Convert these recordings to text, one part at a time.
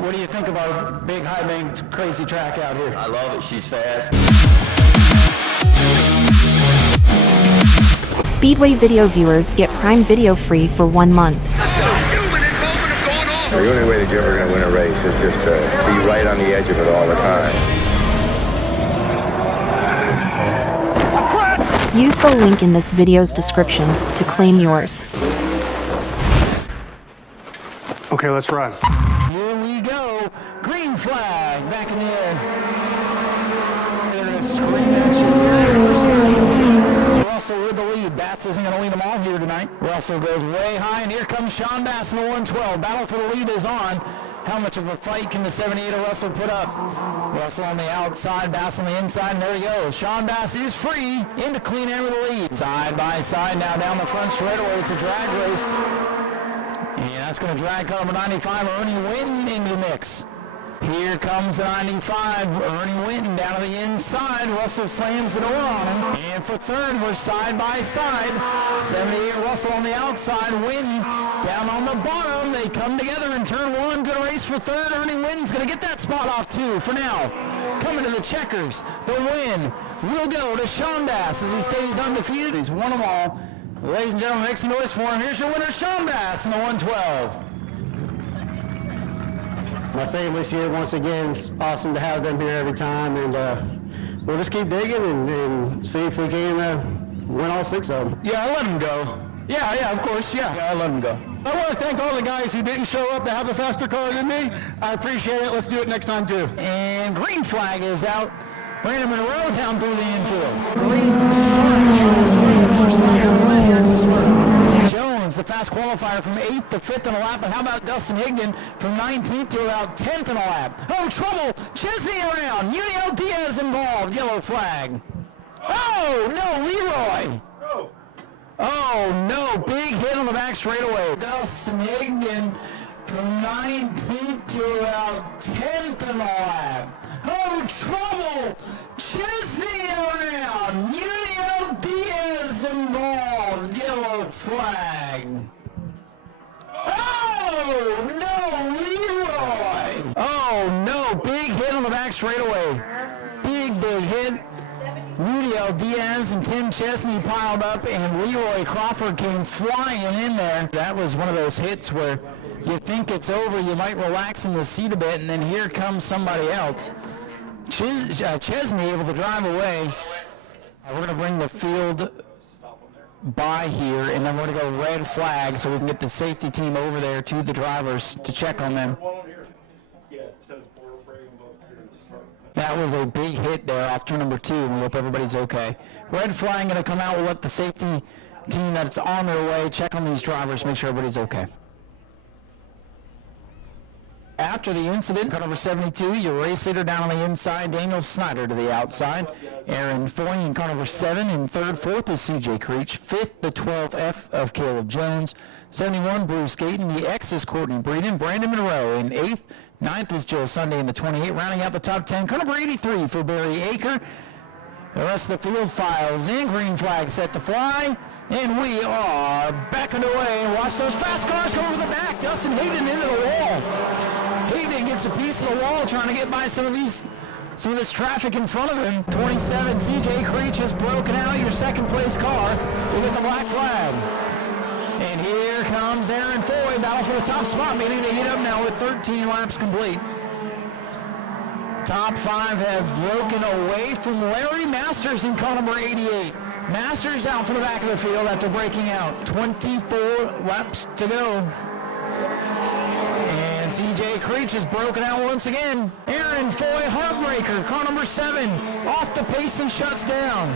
What do you think of our big high-banked crazy track out here? I love it. She's fast. Speedway video viewers get Prime Video free for 1 month. The only way that you're ever going to win a race is just to be right on the edge of it all the time. Use the link in this video's description to claim yours. Okay, let's run. Here we go. Green flag back in the air. They're going to scream at you. Russell with the lead. Bass isn't going to lead them all here tonight. Russell goes way high, and here comes Sean Bass in the 112. Battle for the lead is on. How much of a fight can the 78 of Russell put up? Russell on the outside, Bass on the inside, and there he goes. Sean Bass is free into clean air with the lead. Side by side now down the front straightaway. It's a drag race. And that's going to drag car number 95, Ernie Winton, into the mix. Here comes the 95, Ernie Winton down to the inside. Russell slams the door on him. And for third, we're side by side. 78 Russell on the outside, Winton down on the bottom. They come together in turn one. Good race for third. Ernie Winton's going to get that spot off too for now. Coming to the checkers, the win will go to Sean Bass as he stays undefeated. He's won them all. Ladies and gentlemen, make some noise for him. Here's your winner, Sean Bass in the 112. My family's here once again. It's awesome to have them here every time, and we'll just keep digging and see if we can win all 6 of them. Yeah, I let him go. Yeah, of course, yeah, I let him go. I want to thank all the guys who didn't show up to have the faster car than me. I appreciate it. Let's do it next time, too. And green flag is out. Brandon Monroe down through the infield. Green start Jones for the first lap of the win here to Smyrna. Jones, the fast qualifier from 8th to 5th in a lap. But how about Dustin Higdon from 19th to about 10th in a lap? Oh, trouble! Chesney around. Uniel Diaz involved. Yellow flag. Oh, no, Leroy. Oh, no, big hit on the back straightaway. Dustin Higdon from 19th to about 10th in a lap. Oh, trouble! Chesney around. Uniel Diaz involved. Yellow flag. Oh, no, Leroy. Oh, no, big hit on the back straightaway. Big hit. Uniel Diaz and Tim Chesney piled up, and Leroy Crawford came flying in there. That was one of those hits where you think it's over, you might relax in the seat a bit, and then here comes somebody else. Chesney able to drive away. We're going to bring the field by here, and then we're going to go red flag so we can get the safety team over there to the drivers to check on them. That was a big hit there off turn number 2, and we hope everybody's okay. Red flag going to come out. We'll let the safety team that's on their way check on these drivers, make sure everybody's okay. After the incident, car number 72, your race leader down on the inside, Daniel Snyder to the outside. Aaron Foy in car number 7. In third, fourth is CJ Creech. Fifth, the 12th F of Caleb Jones. 71, Bruce Gayton. The X is Courtney Breeden. Brandon Monroe in 8th. 9th is Joe Sunday in the 28. Rounding out the top 10, car number 83 for Barry Aker. The rest of the field files in. Green flag set to fly. And we are back underway. Watch those fast cars come over the back. Dustin Hayden into the wall. Hayden gets a piece of the wall trying to get by some of this traffic in front of him. 27, CJ Creech has broken out. Your second place car will get the black flag. And here comes Aaron Foy, battle for the top spot, meaning to heat up now with 13 laps complete. Top 5 have broken away from Larry Masters in car number 88. Masters out from the back of the field after breaking out. 24 laps to go. And CJ Creech has broken out once again. Aaron Foy, heartbreaker, car number 7, off the pace and shuts down.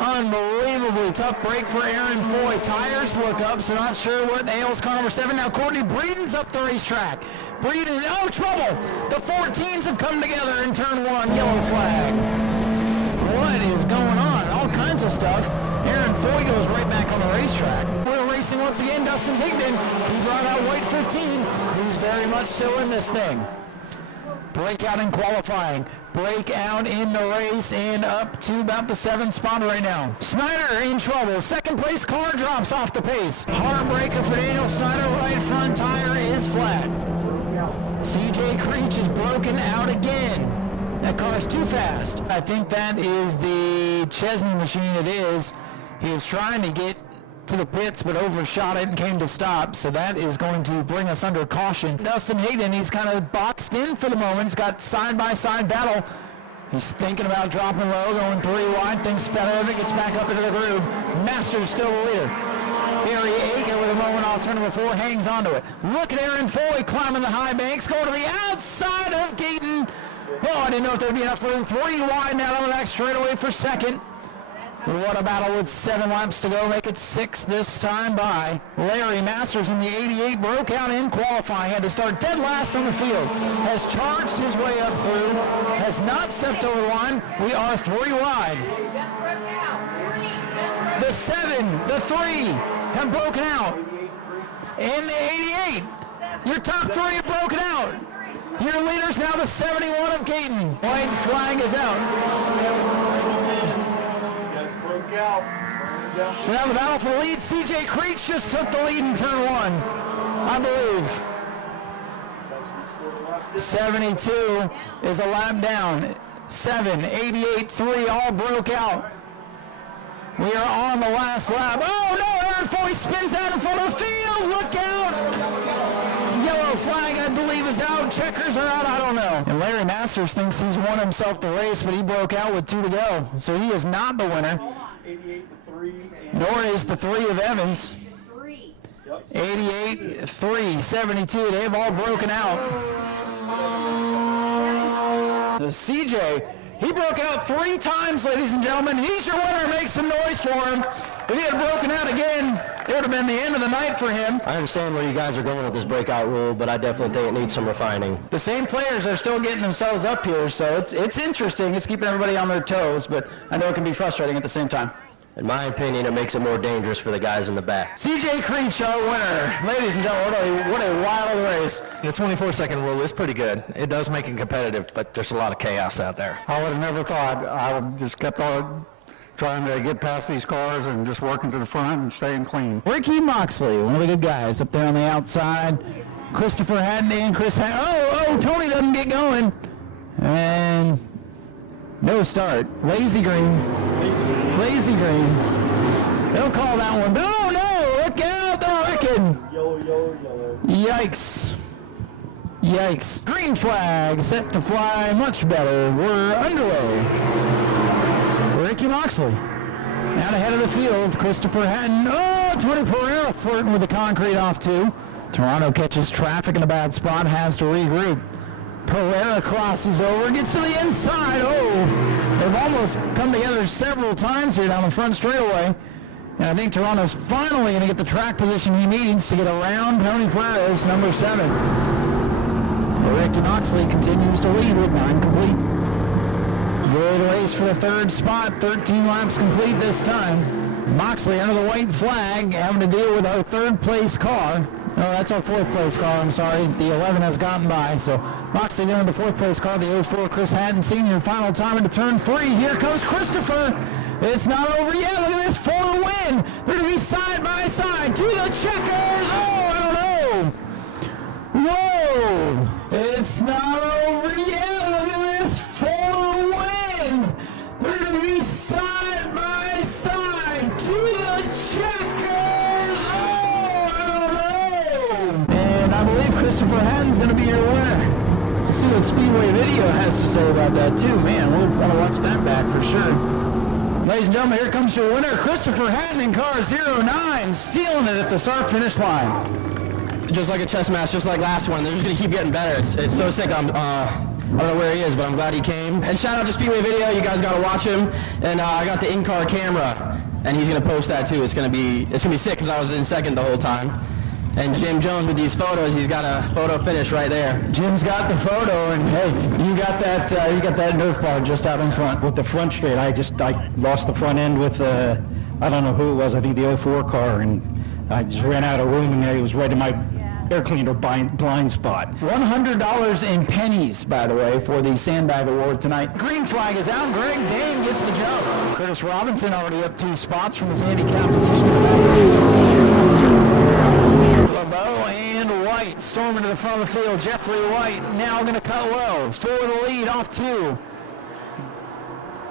Unbelievably tough break for Aaron Foy. Tires look up, so not sure what ails car number 7. Now Courtney Breeden's up the racetrack. Breeden, oh, trouble! The 14s have come together in turn 1, yellow flag. What is going on? All kinds of stuff. Aaron Foy goes right back on the racetrack. We're racing once again. Dustin Higdon, he brought out white 15. He's very much still in this thing. Breakout in qualifying. Breakout in the race and up to about the 7th spot right now. Snyder in trouble. Second place car drops off the pace. Heartbreaker for Daniel Snyder. Right front tire is flat. Peach is broken out again. That car's too fast. I think that is the Chesney machine. It is. He was trying to get to the pits but overshot it and came to stop, so that is going to bring us under caution. Dustin Hayden, he's kind of boxed in for the moment. He's got side-by-side battle. He's thinking about dropping low, going 3 wide, thinks better of it, gets back up into the groove. Masters still the leader. Harry Aiken with a moment alternative 4 hangs onto it. Look at Aaron Foy climbing the high banks, going to the outside of Gayton. Oh, I didn't know if there'd be enough room. 3 wide now on the back straightaway for second. What a battle with 7 laps to go. Make it 6 this time by Larry Masters in the 88. Broke out in qualifying. Had to start dead last on the field. Has charged his way up through. Has not stepped over the line. We are 3 wide. The 7, the 3 have broken out. And the 88. Your top 3 have broken out. Your leader's now the 71 of Gayton. White flag is out. So now the battle for the lead. CJ Creech just took the lead in turn 1, I believe. 72 is a lap down. 7, 88, 3 all broke out. We are on the last lap. Oh no, Aaron Foy spins out in front of the field. Look out. Yellow flag, I believe, is out. Checkers are out, I don't know. And Larry Masters thinks he's won himself the race, but he broke out with 2 to go. So he is not the winner. Nor is the 3 of Evans. 88, 3, 72. They've all broken out. The CJ, he broke out 3 times, ladies and gentlemen. He's your winner. Make some noise for him. If he had broken out again, it would have been the end of the night for him. I understand where you guys are going with this breakout rule, but I definitely think it needs some refining. The same players are still getting themselves up here, so it's interesting. It's keeping everybody on their toes, but I know it can be frustrating at the same time. In my opinion, it makes it more dangerous for the guys in the back. CJ Creech, our winner. Ladies and gentlemen, what a wild race. The 24-second rule is pretty good. It does make it competitive, but there's a lot of chaos out there. I would have never thought. I would just kept on trying to get past these cars and just working to the front and staying clean. Ricky Moxley, one of the good guys up there on the outside. Christopher Hatton and Chris Hatton. Oh, Tony doesn't get going. And no start. Lazy green. Lazy green. They'll call that one. Oh, no, look out, they're wrecking. Yellow. Yikes. Yikes. Green flag set to fly much better. We're underway. Ricky Moxley. Out ahead of the field, Christopher Hatton. Oh, Tony Pereira flirting with the concrete off 2. Toronto catches traffic in a bad spot, has to regroup. Pereira crosses over, gets to the inside. Oh, they've almost come together several times here down the front straightaway. And I think Toronto's finally going to get the track position he needs to get around Tony Pereira's number 7. Ricky Moxley continues to lead with 9 complete. Good race for the 3rd spot, 13 laps complete this time. Moxley under the white flag, having to deal with our 3rd place car. No, that's our 4th place car, I'm sorry. The 11 has gotten by, so Moxley down to the 4th place car, the 04 Chris Hatton Sr. Final time into turn 3. Here comes Christopher. It's not over yet. Look at this, 4 to win. They're going to be side by side to the checkers. Oh, I don't know. Whoa. It's not over yet. Look at this, 4 to win. They're going to be side by side to the checkers. Oh, I don't know. And I believe Christopher Hatton's going to be your winner. We'll see what Speedway Video has to say about that too. Man, we'll want to watch that back for sure. Ladies and gentlemen, here comes your winner, Christopher Hatton in car 09, stealing it at the start finish line. Just like a chess match, just like last one, they're just going to keep getting better. It's so sick. I don't know where he is, but I'm glad he came. And shout out to Speedway Video. You guys got to watch him. And I got the in-car camera, and he's going to post that too. It's going to be sick because I was in second the whole time. And Jim Jones with these photos, he's got a photo finish right there. Jim's got the photo, and hey, you got that Nerf bar just out in front. With the front straight, I lost the front end with, I don't know who it was, I think the 04 car, and I just ran out of room, and it was right in my air cleaner blind spot. $100 in pennies, by the way, for the Sandbag Award tonight. Green flag is out. Greg Dane gets the jump. Curtis Robinson already up 2 spots from his handicap position. LeBeau and White storm into the front of the field. Jeffrey White now going to cut low. For the lead, off 2.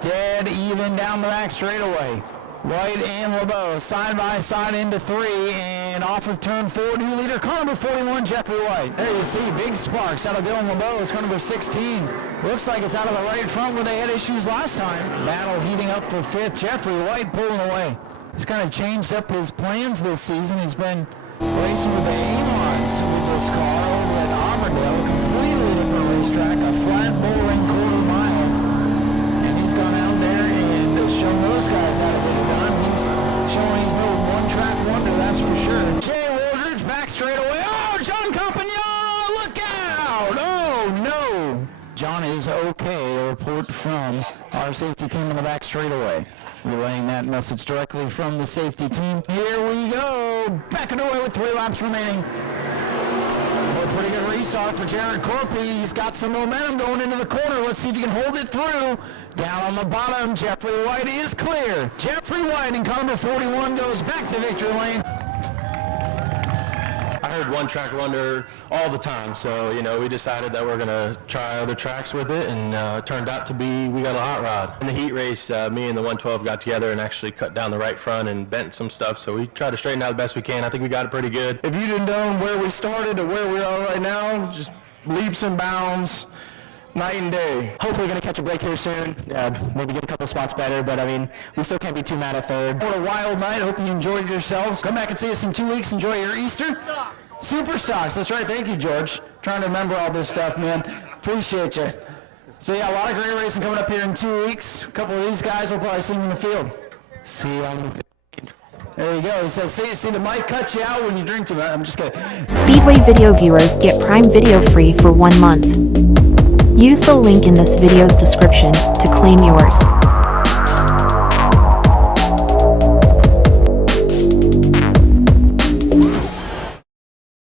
Dead even down the back straightaway. White and LeBeau side by side into 3 and off of turn 4. New leader, car number 41, Jeffrey White. There you see big sparks out of Dylan LeBeau. It's car number 16. Looks like it's out of the right front where they had issues last time. Battle heating up for 5th. Jeffrey White pulling away. He's kind of changed up his plans this season. He's been racing with the Amons with this car over at Auburndale. Completely different racetrack, a flat bull ring quarter mile. And he's gone out there and shown those guys how to get it done. He's showing he's no one-track wonder, that's for sure. Jay Waldridge back straight away. Oh, John Campagnolo, look out! Oh, no! John is okay, a report from our safety team in the back straightaway. Relaying that message directly from the safety team. Here we go. Back underway with 3 laps remaining. A pretty good restart for Jared Corpy. He's got some momentum going into the corner. Let's see if he can hold it through. Down on the bottom, Jeffrey White is clear. Jeffrey White in car number 41 goes back to victory lane. I heard one track wonder all the time, so we decided that we're going to try other tracks with it, and it turned out to be we got a hot rod. In the heat race, me and the 112 got together and actually cut down the right front and bent some stuff, so we tried to straighten out the best we can. I think we got it pretty good. If you didn't know where we started to where we are right now, just leaps and bounds. Night and day. Hopefully going to catch a break here soon. Maybe get a couple spots better, but we still can't be too mad at 3rd. What a wild night. Hope you enjoyed yourselves. Come back and see us in 2 weeks. Enjoy your Easter. Super stocks. That's right. Thank you, George. Trying to remember all this stuff, man. Appreciate you. So yeah, a lot of great racing coming up here in 2 weeks. A couple of these guys will probably see you in the field. See you on the field. There you go. He says, see the mic cut you out when you drink too much. I'm just kidding. Speedway video viewers get Prime Video free for 1 month. Use the link in this video's description to claim yours.